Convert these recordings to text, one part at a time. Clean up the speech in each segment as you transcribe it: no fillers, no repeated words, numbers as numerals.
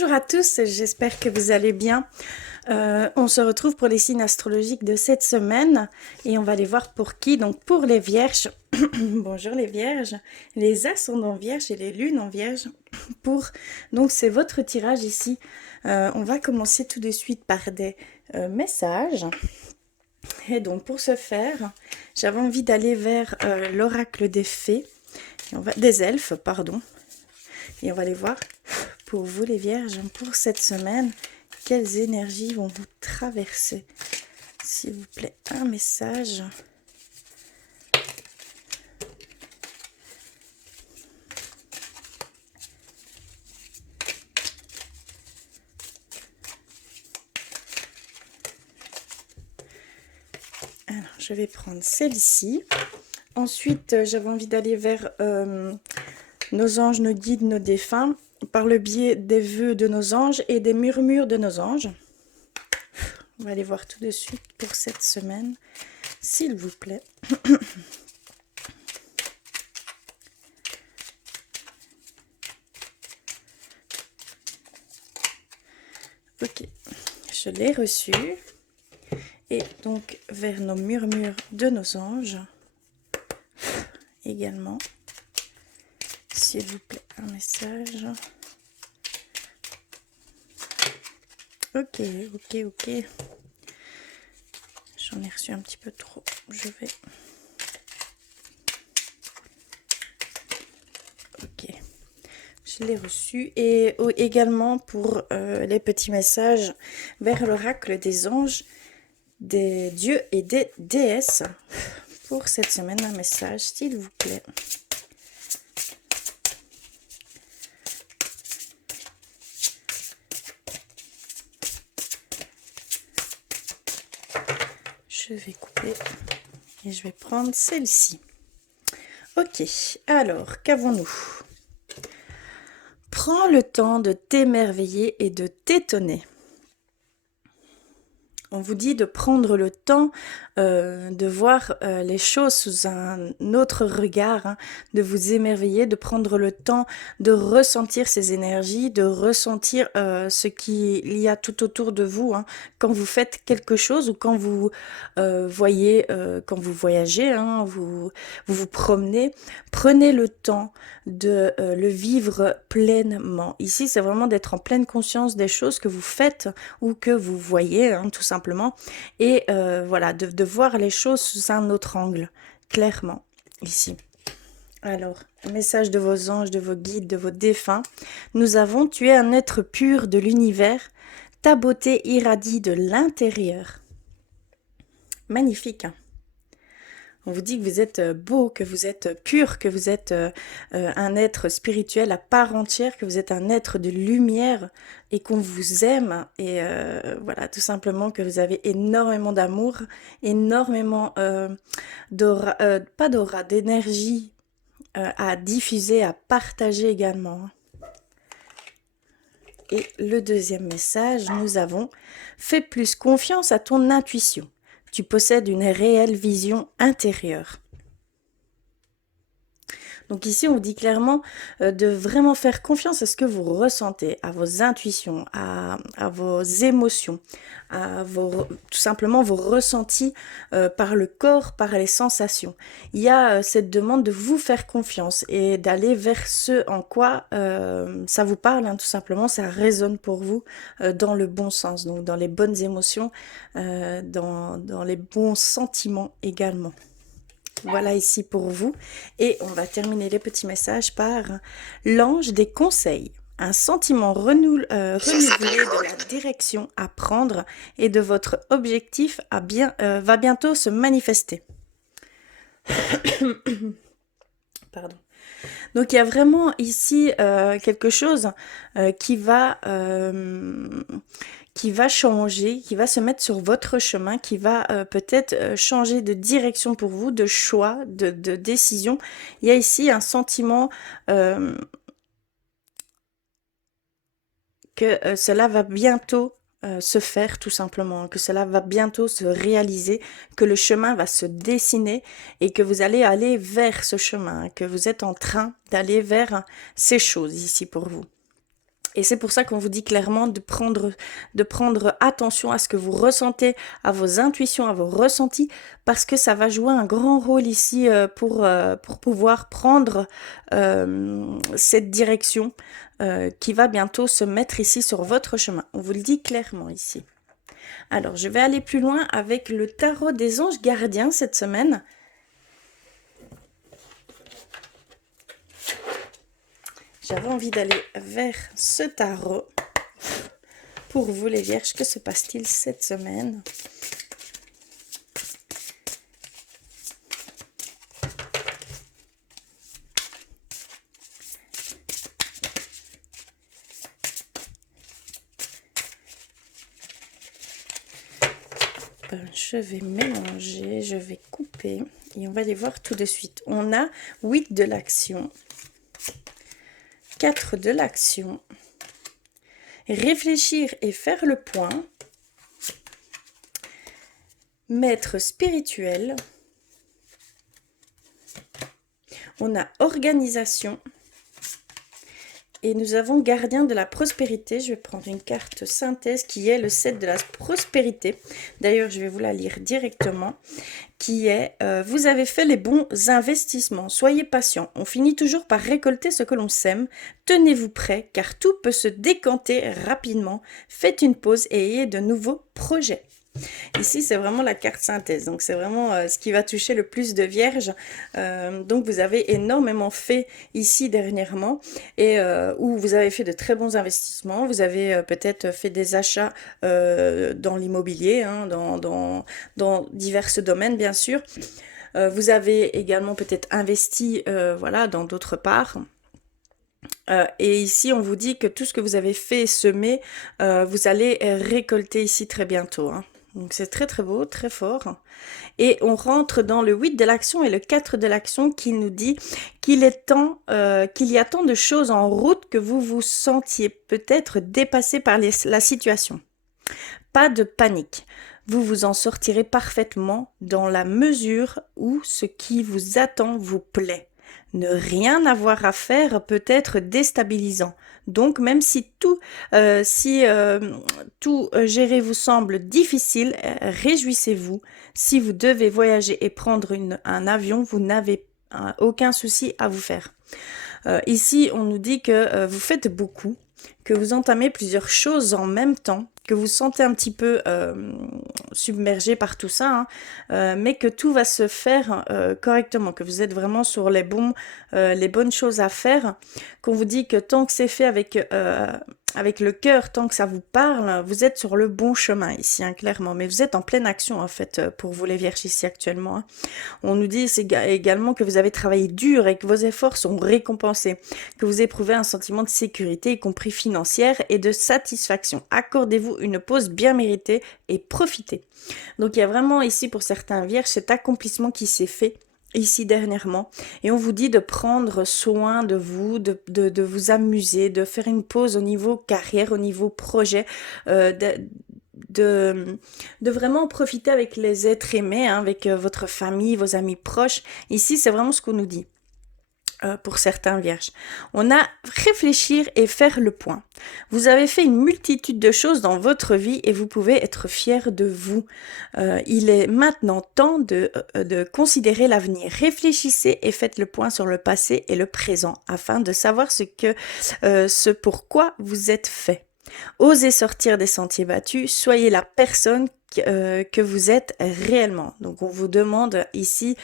Bonjour à tous, j'espère que vous allez bien. On se retrouve pour les signes astrologiques de cette semaine et on va les voir pour qui. Donc pour les vierges, bonjour les vierges, les ascendants vierges et les lunes en vierge. Donc c'est votre tirage ici. On va commencer tout de suite par des messages. Et donc pour ce faire, j'avais envie d'aller vers l'oracle des fées, des elfes, pardon. Et on va aller voir pour vous les vierges, pour cette semaine, quelles énergies vont vous traverser. S'il vous plaît, un message. Alors, je vais prendre celle-ci. Ensuite, j'avais envie d'aller vers nos anges, nos guides, nos défunts, par le biais des vœux de nos anges et des murmures de nos anges. On va aller voir tout de suite pour cette semaine, s'il vous plaît. Ok, je l'ai reçu. Et donc vers nos murmures de nos anges également. S'il vous plaît, un message. Ok. J'en ai reçu un petit peu trop. Je vais... Ok. Je l'ai reçu. Et également pour les petits messages vers l'oracle des anges, des dieux et des déesses. Pour cette semaine, un message, s'il vous plaît. Je vais couper et je vais prendre celle-ci. Ok, alors, qu'avons-nous? Prends le temps de t'émerveiller et de t'étonner. On vous dit de prendre le temps de voir les choses sous un autre regard, hein, de vous émerveiller, de prendre le temps de ressentir ces énergies, de ressentir ce qu'il y a tout autour de vous, hein, quand vous faites quelque chose ou quand vous voyez, quand vous voyagez, hein, vous promenez. Prenez le temps de le vivre pleinement. Ici, c'est vraiment d'être en pleine conscience des choses que vous faites ou que vous voyez, hein, tout simplement. Et voilà, de voir les choses sous un autre angle, clairement, ici. Alors, message de vos anges, de vos guides, de vos défunts. Nous avons tué un être pur de l'univers. Ta beauté irradie de l'intérieur. Magnifique, hein. On vous dit que vous êtes beau, que vous êtes pur, que vous êtes un être spirituel à part entière, que vous êtes un être de lumière et qu'on vous aime. Et voilà, tout simplement que vous avez énormément d'amour, énormément d'aura, pas d'aura, d'énergie à diffuser, à partager également. Et le deuxième message, nous avons « Fais plus confiance à ton intuition. Tu possèdes une réelle vision intérieure. » Donc ici, on vous dit clairement de vraiment faire confiance à ce que vous ressentez, à vos intuitions, à vos émotions, tout simplement vos ressentis par le corps, par les sensations. Il y a cette demande de vous faire confiance et d'aller vers ce en quoi ça vous parle, hein, tout simplement, ça résonne pour vous dans le bon sens, donc dans les bonnes émotions, dans les bons sentiments également. Voilà ici pour vous. Et on va terminer les petits messages par l'ange des conseils. Un sentiment renouvelé de la direction à prendre et de votre objectif va bientôt se manifester. Pardon. Donc il y a vraiment ici quelque chose qui va changer, qui va se mettre sur votre chemin, qui va peut-être changer de direction pour vous, de choix, de décision. Il y a ici un sentiment que cela va bientôt se faire tout simplement, que cela va bientôt se réaliser, que le chemin va se dessiner et que vous allez aller vers ce chemin, que vous êtes en train d'aller vers ces choses ici pour vous. Et c'est pour ça qu'on vous dit clairement de prendre attention à ce que vous ressentez, à vos intuitions, à vos ressentis, parce que ça va jouer un grand rôle ici pour pouvoir prendre cette direction qui va bientôt se mettre ici sur votre chemin. On vous le dit clairement ici. Alors, je vais aller plus loin avec le tarot des anges gardiens cette semaine. J'avais envie d'aller vers ce tarot. Pour vous les vierges, que se passe-t-il cette semaine? Je vais mélanger, je vais couper et on va les voir tout de suite. On a 8 de l'action, 4 de l'action, réfléchir et faire le point, maître spirituel, on a organisation et nous avons gardien de la prospérité. Je vais prendre une carte synthèse qui est le 7 de la prospérité. D'ailleurs, je vais vous la lire directement. Qui est vous avez fait les bons investissements. Soyez patient. On finit toujours par récolter ce que l'on sème. Tenez-vous prêts car tout peut se décanter rapidement. Faites une pause et ayez de nouveaux projets. Ici, c'est vraiment la carte synthèse. Donc, c'est vraiment ce qui va toucher le plus de vierges. Donc, vous avez énormément fait ici dernièrement et où vous avez fait de très bons investissements. Vous avez peut-être fait des achats dans l'immobilier, hein, dans divers domaines, bien sûr. Vous avez également peut-être investi voilà, dans d'autres parts. Et ici, on vous dit que tout ce que vous avez fait semer, vous allez récolter ici très bientôt, hein. Donc c'est très très beau, très fort. Et on rentre dans le 8 de l'action et le 4 de l'action qui nous dit qu'il est temps, qu'il y a tant de choses en route que vous vous sentiez peut-être dépassé par la situation. Pas de panique. Vous vous en sortirez parfaitement dans la mesure où ce qui vous attend vous plaît. Ne rien avoir à faire peut être déstabilisant. Donc, même si tout gérer vous semble difficile, réjouissez-vous. Si vous devez voyager et prendre un avion, vous n'avez aucun souci à vous faire. Ici, on nous dit que vous faites beaucoup, que vous entamez plusieurs choses en même temps, que vous sentez un petit peu submergé par tout ça, hein, mais que tout va se faire correctement, que vous êtes vraiment sur les bonnes choses à faire, qu'on vous dit que tant que c'est fait avec le cœur, tant que ça vous parle, vous êtes sur le bon chemin ici, hein, clairement, mais vous êtes en pleine action en fait pour vous les vierges ici actuellement, hein. On nous dit également que vous avez travaillé dur et que vos efforts sont récompensés, que vous éprouvez un sentiment de sécurité, y compris financière, et de satisfaction. Accordez-vous une pause bien méritée et profitez. Donc il y a vraiment ici pour certains vierges cet accomplissement qui s'est fait ici dernièrement et on vous dit de prendre soin de vous, de vous amuser, de faire une pause au niveau carrière, au niveau projet, de vraiment profiter avec les êtres aimés, hein, avec votre famille, vos amis proches. Ici c'est vraiment ce qu'on nous dit. Pour certains vierges. On a réfléchir et faire le point. Vous avez fait une multitude de choses dans votre vie et vous pouvez être fiers de vous. Il est maintenant temps de considérer l'avenir. Réfléchissez et faites le point sur le passé et le présent afin de savoir ce pourquoi vous êtes fait. Osez sortir des sentiers battus, soyez la personne que vous êtes réellement. Donc on vous demande ici,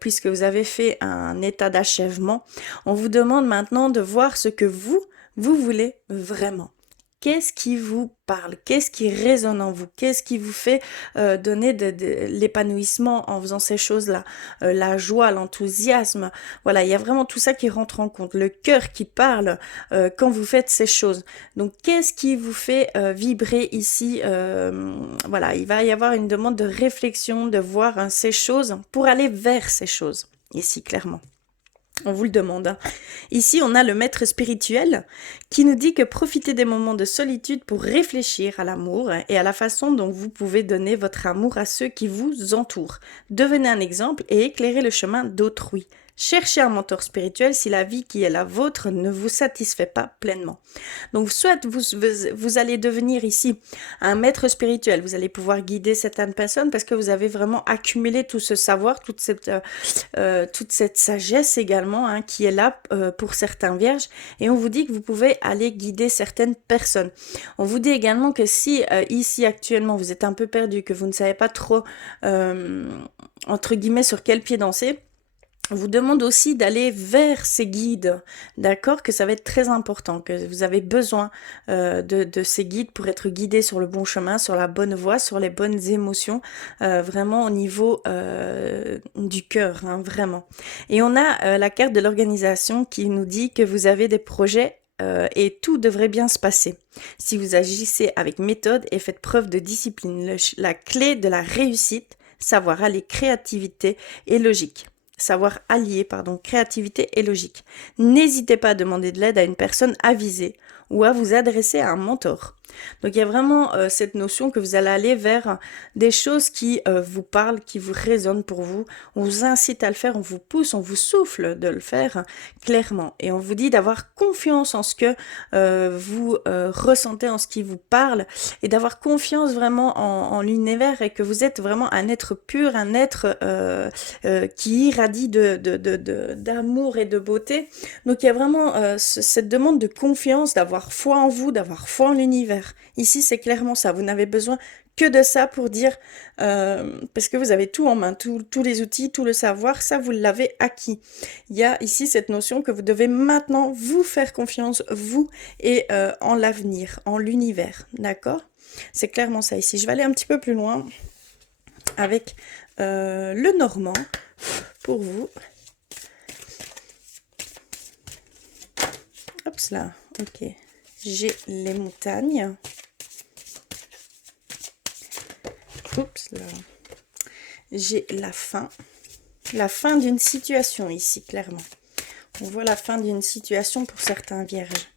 puisque vous avez fait un état d'achèvement, on vous demande maintenant de voir ce que vous voulez vraiment. Qu'est-ce qui vous parle? Qu'est-ce qui résonne en vous? Qu'est-ce qui vous fait donner de l'épanouissement en faisant ces choses-là? La joie, l'enthousiasme, voilà, il y a vraiment tout ça qui rentre en compte. Le cœur qui parle quand vous faites ces choses. Donc, qu'est-ce qui vous fait vibrer ici? Voilà, il va y avoir une demande de réflexion, de voir ces choses pour aller vers ces choses, ici, clairement. On vous le demande, hein. Ici, on a le maître spirituel qui nous dit que profitez des moments de solitude pour réfléchir à l'amour et à la façon dont vous pouvez donner votre amour à ceux qui vous entourent. Devenez un exemple et éclairez le chemin d'autrui. Cherchez un mentor spirituel si la vie qui est la vôtre ne vous satisfait pas pleinement. Donc, soit vous allez devenir ici un maître spirituel, vous allez pouvoir guider certaines personnes parce que vous avez vraiment accumulé tout ce savoir, toute cette sagesse également hein, qui est là pour certains vierges. Et on vous dit que vous pouvez aller guider certaines personnes. On vous dit également que si ici actuellement vous êtes un peu perdu, que vous ne savez pas trop, entre guillemets, sur quel pied danser, on vous demande aussi d'aller vers ces guides, d'accord? Que ça va être très important, que vous avez besoin de ces guides pour être guidé sur le bon chemin, sur la bonne voie, sur les bonnes émotions, vraiment au niveau du cœur, hein, vraiment. Et on a la carte de l'organisation qui nous dit que vous avez des projets et tout devrait bien se passer. Si vous agissez avec méthode et faites preuve de discipline, la clé de la réussite, savoir aller créativité et logique. Savoir allier, créativité et logique. N'hésitez pas à demander de l'aide à une personne avisée ou à vous adresser à un mentor. Donc il y a vraiment cette notion que vous allez aller vers des choses qui vous parlent, qui vous résonnent pour vous. On vous incite à le faire, on vous pousse, on vous souffle de le faire clairement. Et on vous dit d'avoir confiance en ce que vous ressentez, en ce qui vous parle, et d'avoir confiance vraiment en l'univers et que vous êtes vraiment un être pur, un être qui irradie d'amour et de beauté. Donc il y a vraiment cette demande de confiance, d'avoir foi en vous, d'avoir foi en l'univers. Ici, c'est clairement ça. Vous n'avez besoin que de ça pour dire, parce que vous avez tout en main, tous les outils, tout le savoir, ça, vous l'avez acquis. Il y a ici cette notion que vous devez maintenant vous faire confiance, vous, et en l'avenir, en l'univers. D'accord? C'est clairement ça ici. Je vais aller un petit peu plus loin avec le normand pour vous. Hop là, ok. J'ai les montagnes. Oups là. J'ai la fin. La fin d'une situation ici, clairement. On voit la fin d'une situation pour certains vierges.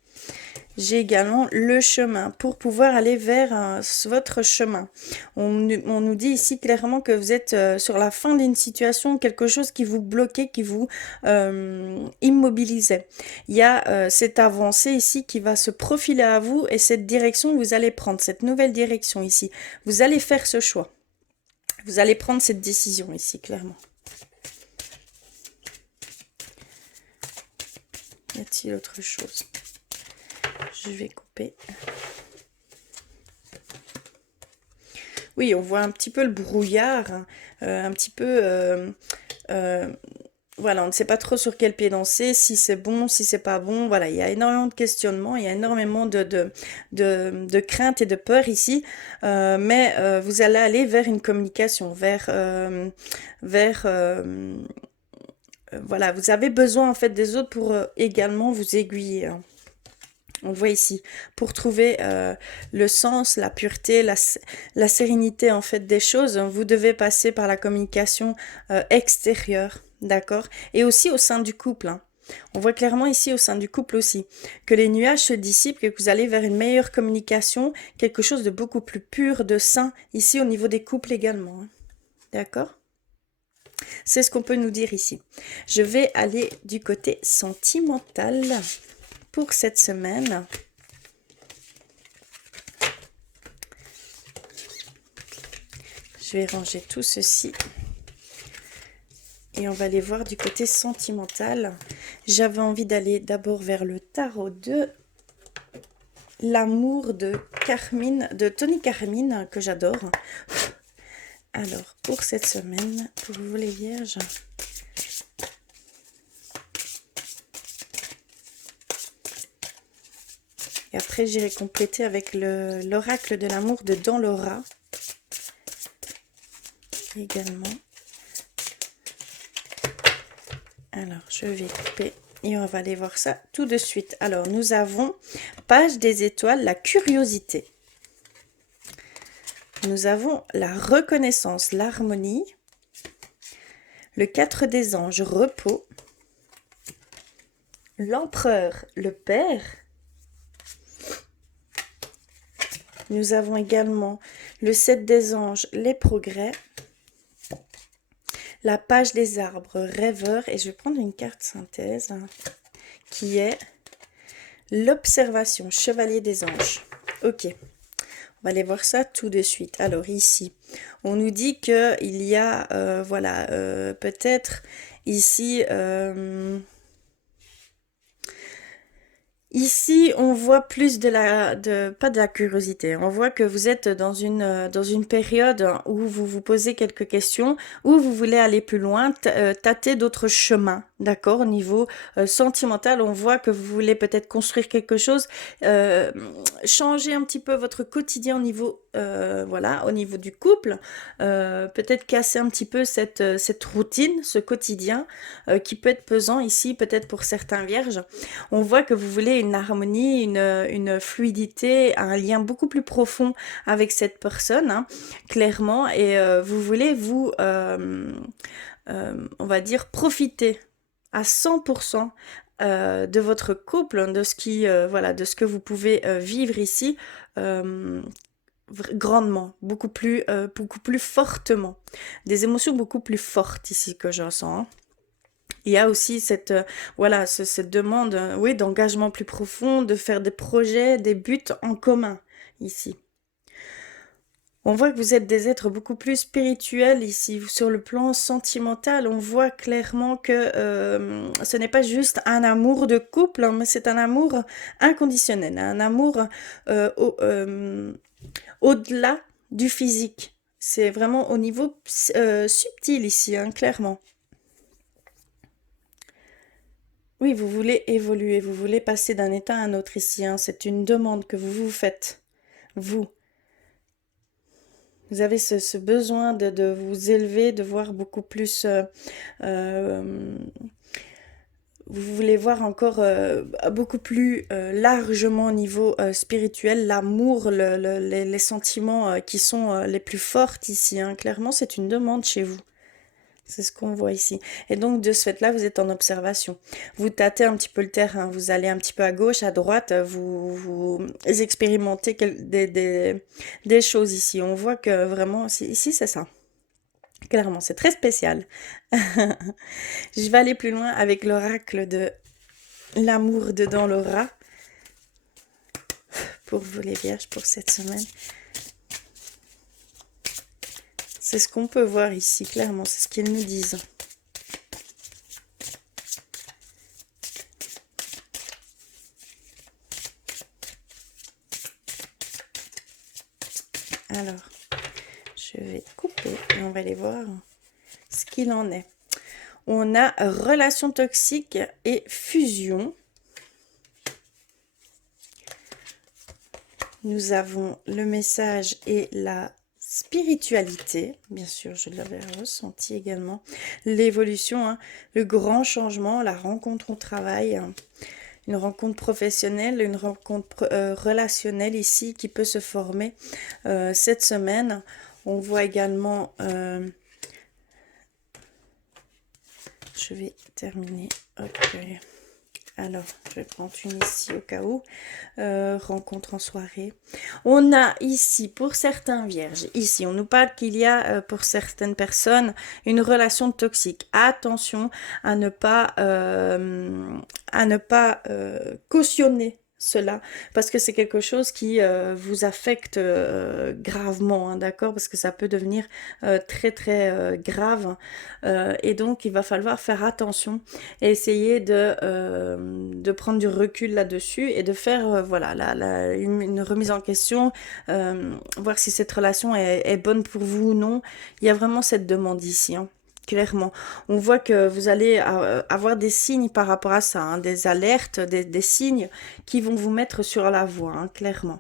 J'ai également le chemin pour pouvoir aller vers votre chemin. On nous dit ici clairement que vous êtes sur la fin d'une situation, quelque chose qui vous bloquait, qui vous immobilisait. Il y a cette avancée ici qui va se profiler à vous et cette direction que vous allez prendre, cette nouvelle direction ici. Vous allez faire ce choix. Vous allez prendre cette décision ici, clairement. Y a-t-il autre chose ? Je vais couper. Oui, on voit un petit peu le brouillard, hein, un petit peu... voilà, on ne sait pas trop sur quel pied danser, si c'est bon, si c'est pas bon. Voilà, il y a énormément de questionnements, il y a énormément de craintes et de peur ici. Mais vous allez aller vers une communication, voilà, vous avez besoin en fait des autres pour également vous aiguiller. Hein. On le voit ici, pour trouver le sens, la pureté, la sérénité en fait des choses, vous devez passer par la communication extérieure, d'accord? Et aussi au sein du couple. Hein. On voit clairement ici au sein du couple aussi que les nuages se dissipent, que vous allez vers une meilleure communication, quelque chose de beaucoup plus pur, de sain, ici au niveau des couples également. Hein. D'accord? C'est ce qu'on peut nous dire ici. Je vais aller du côté sentimental. Pour cette semaine, je vais ranger tout ceci et on va aller voir du côté sentimental. J'avais envie d'aller d'abord vers le tarot de l'amour de Tony Carmine, que j'adore. Alors, pour cette semaine, pour vous les vierges, et après, j'irai compléter avec l'oracle de l'amour de Dans Laura. Également. Alors, je vais couper et on va aller voir ça tout de suite. Alors, nous avons page des étoiles, la curiosité. Nous avons la reconnaissance, l'harmonie. Le 4 des anges, repos. L'empereur, le père. Nous avons également le 7 des anges, les progrès. la page des arbres, rêveur, et je vais prendre une carte synthèse qui est l'observation, chevalier des anges. Ok, on va aller voir ça tout de suite. Alors ici, on nous dit qu'il y a, voilà, peut-être ici... Ici, on voit plus pas de la curiosité. On voit que vous êtes dans une période où vous vous posez quelques questions, où vous voulez aller plus loin, tâter d'autres chemins, d'accord? Au niveau sentimental, on voit que vous voulez peut-être construire quelque chose, euh, changer un petit peu votre quotidien au niveau, voilà, au niveau du couple, peut-être casser un petit peu cette routine, ce quotidien qui peut être pesant ici, peut-être pour certains vierges. On voit que vous voulez une harmonie, une fluidité, un lien beaucoup plus profond avec cette personne, hein, clairement, et vous voulez on va dire, profiter à 100% de votre couple, de ce voilà, de ce que vous pouvez vivre ici, grandement, beaucoup plus fortement, des émotions beaucoup plus fortes ici que je ressens, hein. Il y a aussi voilà, cette demande, oui, d'engagement plus profond, de faire des projets, des buts en commun ici. On voit que vous êtes des êtres beaucoup plus spirituels ici. Sur le plan sentimental, on voit clairement que ce n'est pas juste un amour de couple, hein, mais c'est un amour inconditionnel, un amour au-delà du physique. C'est vraiment au niveau subtil ici, hein, clairement. Oui, vous voulez évoluer, vous voulez passer d'un état à un autre ici, hein. C'est une demande que vous vous faites, vous. Vous avez ce besoin de vous élever, de voir beaucoup plus... euh, vous voulez voir encore beaucoup plus largement au niveau spirituel, l'amour, les sentiments qui sont les plus forts ici, hein. Clairement, c'est une demande chez vous. C'est ce qu'on voit ici. Et donc, de ce fait-là, vous êtes en observation. Vous tâtez un petit peu le terrain. Vous allez un petit peu à gauche, à droite. Vous expérimentez des choses ici. On voit que vraiment, ici, c'est ça. Clairement, c'est très spécial. Je vais aller plus loin avec l'oracle de l'amour dedans le rat. Pour vous les vierges, pour cette semaine. C'est ce qu'on peut voir ici, clairement. C'est ce qu'ils nous disent. Alors, je vais couper et on va aller voir ce qu'il en est. On a relation toxique et fusion. Nous avons le message et la spiritualité. Bien sûr, je l'avais ressenti également. L'évolution, hein, le grand changement, la rencontre au travail, hein, une rencontre professionnelle, une rencontre relationnelle ici qui peut se former cette semaine. On voit également... je vais terminer. Okay. Alors, je vais prendre une ici au cas où. Rencontre en soirée. On a ici, pour certains vierges, ici, on nous parle qu'il y a, pour certaines personnes, une relation toxique. Attention à ne pas cautionner cela, parce que c'est quelque chose qui vous affecte gravement, hein, d'accord, parce que ça peut devenir très très grave, et donc il va falloir faire attention et essayer de prendre du recul là-dessus et de faire voilà une remise en question, voir si cette relation est bonne pour vous ou non. Il y a vraiment cette demande ici, hein. Clairement, on voit que vous allez avoir des signes par rapport à ça, hein, des alertes, des signes qui vont vous mettre sur la voie, hein, clairement.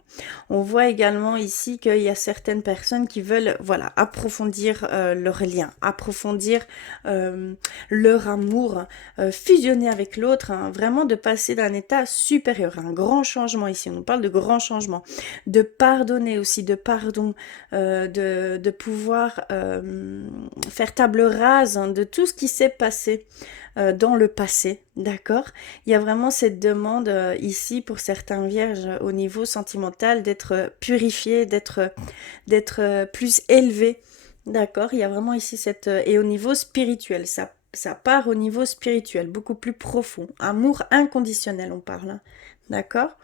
On voit également ici qu'il y a certaines personnes qui veulent, voilà, approfondir leur lien, approfondir leur amour, fusionner avec l'autre, hein, vraiment de passer d'un état supérieur, un grand changement ici. On nous parle de grand changement, de pardonner aussi, de pardon, de pouvoir faire table rase de tout ce qui s'est passé dans le passé, d'accord? Il y a vraiment cette demande ici pour certains vierges au niveau sentimental d'être purifié, d'être plus élevé, D'accord, il y a vraiment ici cette... et au niveau spirituel, ça part au niveau spirituel, beaucoup plus profond. Amour inconditionnel, on parle, hein. D'accord?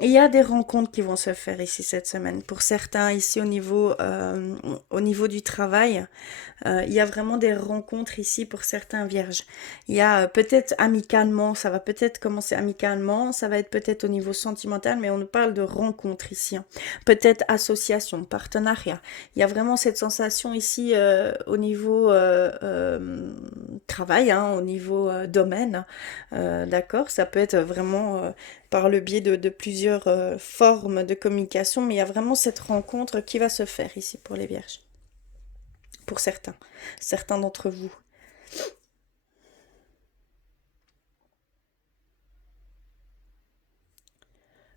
Il y a des rencontres qui vont se faire ici cette semaine. Pour certains, ici au niveau du travail, il y a vraiment des rencontres ici pour certains vierges. Il y a peut-être amicalement, ça va peut-être commencer amicalement, ça va être peut-être au niveau sentimental, mais on nous parle de rencontres ici, hein. Peut-être association, partenariat. Il y a vraiment cette sensation ici au niveau travail, hein, au niveau domaine. D'accord, ça peut être vraiment par le biais de plusieurs formes de communication, mais il y a vraiment cette rencontre qui va se faire ici pour les vierges, pour certains d'entre vous.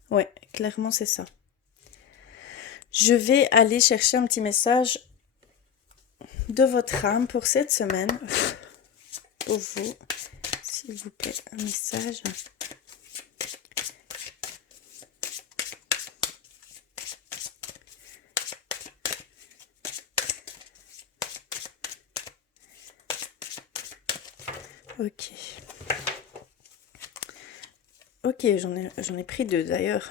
Ouais, clairement c'est ça. Je vais aller chercher un petit message de votre âme pour cette semaine. Pour vous, s'il vous plaît, un message. Ok. Ok, j'en ai pris deux d'ailleurs.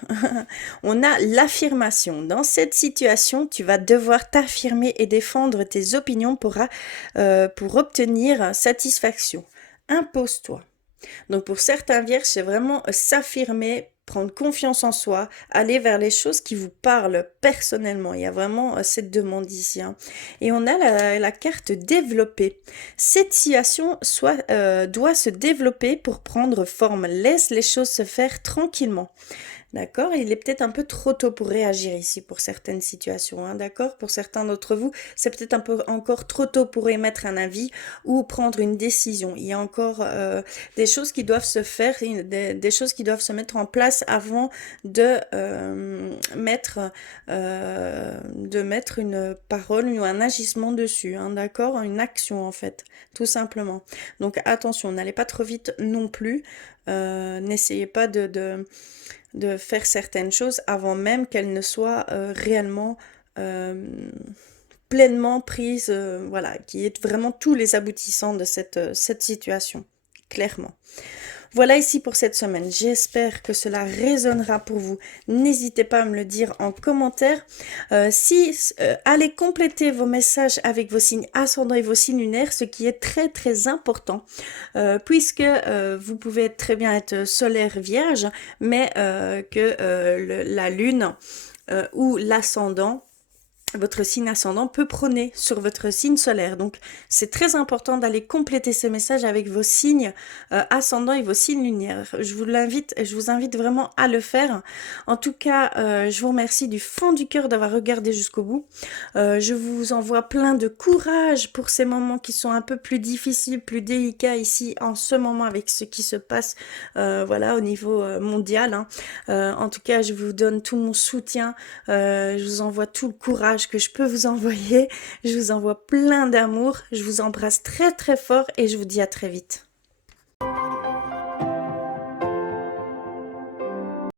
On a l'affirmation. Dans cette situation, tu vas devoir t'affirmer et défendre tes opinions pour obtenir satisfaction. Impose-toi. Donc pour certains vierges, c'est vraiment s'affirmer, prendre confiance en soi, aller vers les choses qui vous parlent personnellement. Il y a vraiment cette demande ici, hein. Et on a la carte développer. Cette situation doit se développer pour prendre forme. Laisse les choses se faire tranquillement. D'accord? Il est peut-être un peu trop tôt pour réagir ici pour certaines situations, hein, d'accord? Pour certains d'entre vous, c'est peut-être un peu encore trop tôt pour émettre un avis ou prendre une décision. Il y a encore des choses qui doivent se faire, des choses qui doivent se mettre en place avant de mettre une parole ou un agissement dessus, hein, d'accord? Une action en fait, tout simplement. Donc attention, n'allez pas trop vite non plus. N'essayez pas de faire certaines choses avant même qu'elles ne soient réellement pleinement prises, voilà, qu'il y ait vraiment tous les aboutissants de cette situation, clairement. Voilà ici pour cette semaine. J'espère que cela résonnera pour vous. N'hésitez pas à me le dire en commentaire. Allez compléter vos messages avec vos signes ascendants et vos signes lunaires, ce qui est très très important, puisque vous pouvez très bien être solaire vierge, mais que la lune ou l'ascendant, votre signe ascendant peut prôner sur votre signe solaire. Donc, c'est très important d'aller compléter ce message avec vos signes ascendants et vos signes lunaires. Je vous invite vraiment à le faire. En tout cas, je vous remercie du fond du cœur d'avoir regardé jusqu'au bout. Je vous envoie plein de courage pour ces moments qui sont un peu plus difficiles, plus délicats ici en ce moment avec ce qui se passe, voilà, au niveau mondial, hein. En tout cas, je vous donne tout mon soutien. Je vous envoie tout le courage que je peux vous envoyer. Je vous envoie plein d'amour. Je vous embrasse très très fort et je vous dis à très vite.